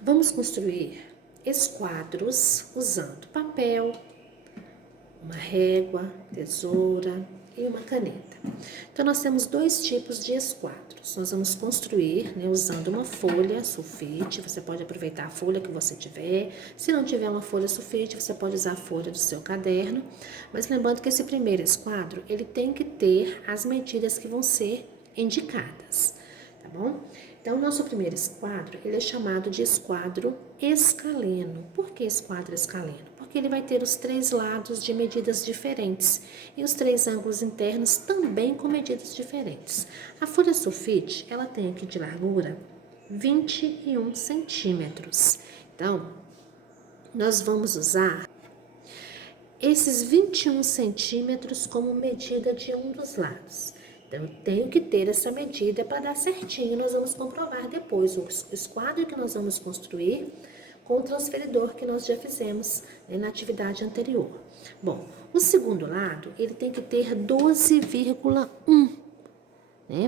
Vamos construir esquadros usando papel, uma régua, tesoura e uma caneta. Então, nós temos dois tipos de esquadros. Nós vamos construir, usando uma folha sulfite. Você pode aproveitar a folha que você tiver. Se não tiver uma folha sulfite, você pode usar a folha do seu caderno. Mas lembrando que esse primeiro esquadro, ele tem que ter as medidas que vão ser indicadas, tá bom? Então, o nosso primeiro esquadro, ele é chamado de esquadro escaleno. Por que esquadro escaleno? Porque ele vai ter os três lados de medidas diferentes e os três ângulos internos também com medidas diferentes. A folha sulfite, ela tem aqui de largura 21 centímetros. Então, nós vamos usar esses 21 centímetros como medida de um dos lados. Então, eu tenho que ter essa medida para dar certinho. Nós vamos comprovar depois o esquadro que nós vamos construir com o transferidor que nós já fizemos na atividade anterior. Bom, o segundo lado, ele tem que ter 12,1,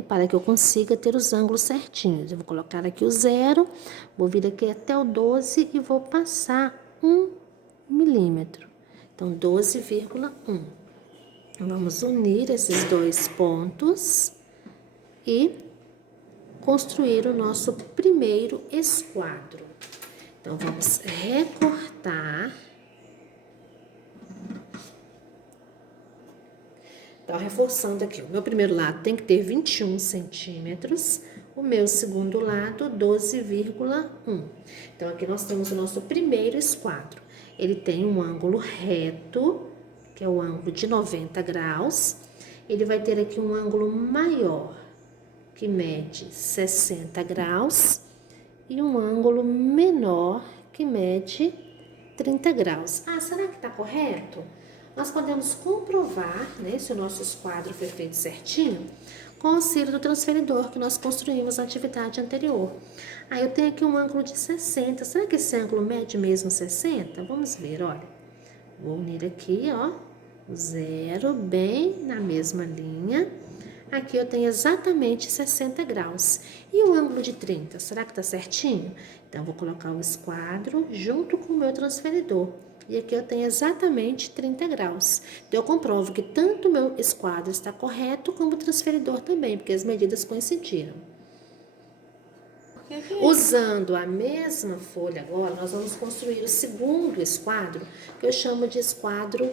para que eu consiga ter os ângulos certinhos. Eu vou colocar aqui o 0, vou vir aqui até o 12 e vou passar 1 milímetro. Então, 12,1. Vamos unir esses dois pontos e construir o nosso primeiro esquadro. Então, vamos recortar. Então, reforçando aqui, o meu primeiro lado tem que ter 21 centímetros, o meu segundo lado, 12,1. Então, aqui nós temos o nosso primeiro esquadro. Ele tem um ângulo reto, que é o ângulo de 90 graus. Ele vai ter aqui um ângulo maior, que mede 60 graus, e um ângulo menor, que mede 30 graus. Ah, será que está correto? Nós podemos comprovar, se o nosso esquadro foi feito certinho, com o auxílio do transferidor que nós construímos na atividade anterior. Aí eu tenho aqui um ângulo de 60. Será que esse ângulo mede mesmo 60? Vamos ver, olha. Vou unir aqui, ó, o 0 bem na mesma linha. Aqui eu tenho exatamente 60 graus. E o ângulo de 30, será que tá certinho? Então, eu vou colocar o esquadro junto com o meu transferidor. E aqui eu tenho exatamente 30 graus. Então, eu comprovo que tanto o meu esquadro está correto, como o transferidor também, porque as medidas coincidiram. Usando a mesma folha agora, nós vamos construir o segundo esquadro, que eu chamo de esquadro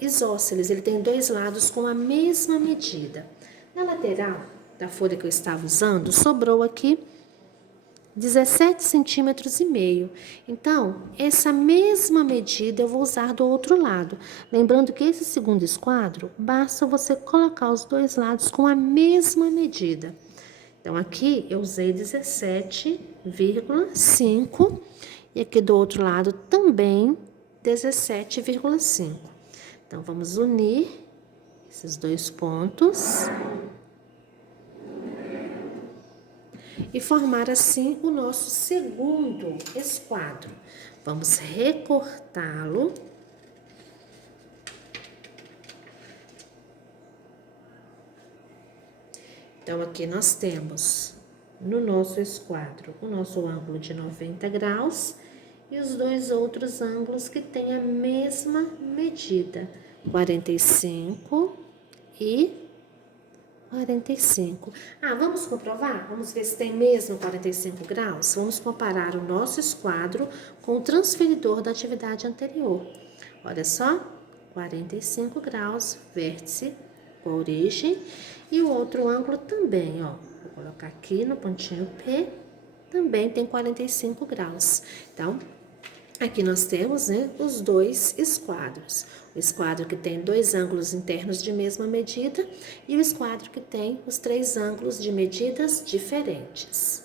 isósceles. Ele tem dois lados com a mesma medida. Na lateral da folha que eu estava usando, sobrou aqui 17 centímetros e meio. Então, essa mesma medida eu vou usar do outro lado. Lembrando que esse segundo esquadro, basta você colocar os dois lados com a mesma medida. Então, aqui eu usei 17,5 e aqui do outro lado também 17,5. Então, vamos unir esses dois pontos e formar assim o nosso segundo esquadro. Vamos recortá-lo. Então, aqui nós temos no nosso esquadro o nosso ângulo de 90 graus e os dois outros ângulos que têm a mesma medida, 45 e 45. Ah, vamos comprovar? Vamos ver se tem mesmo 45 graus? Vamos comparar o nosso esquadro com o transferidor da atividade anterior. Olha só, 45 graus, vértice com a origem, e o outro ângulo também, ó. Vou colocar aqui no pontinho P, também tem 45 graus. Então, aqui nós temos, os dois esquadros. O esquadro que tem dois ângulos internos de mesma medida e o esquadro que tem os três ângulos de medidas diferentes.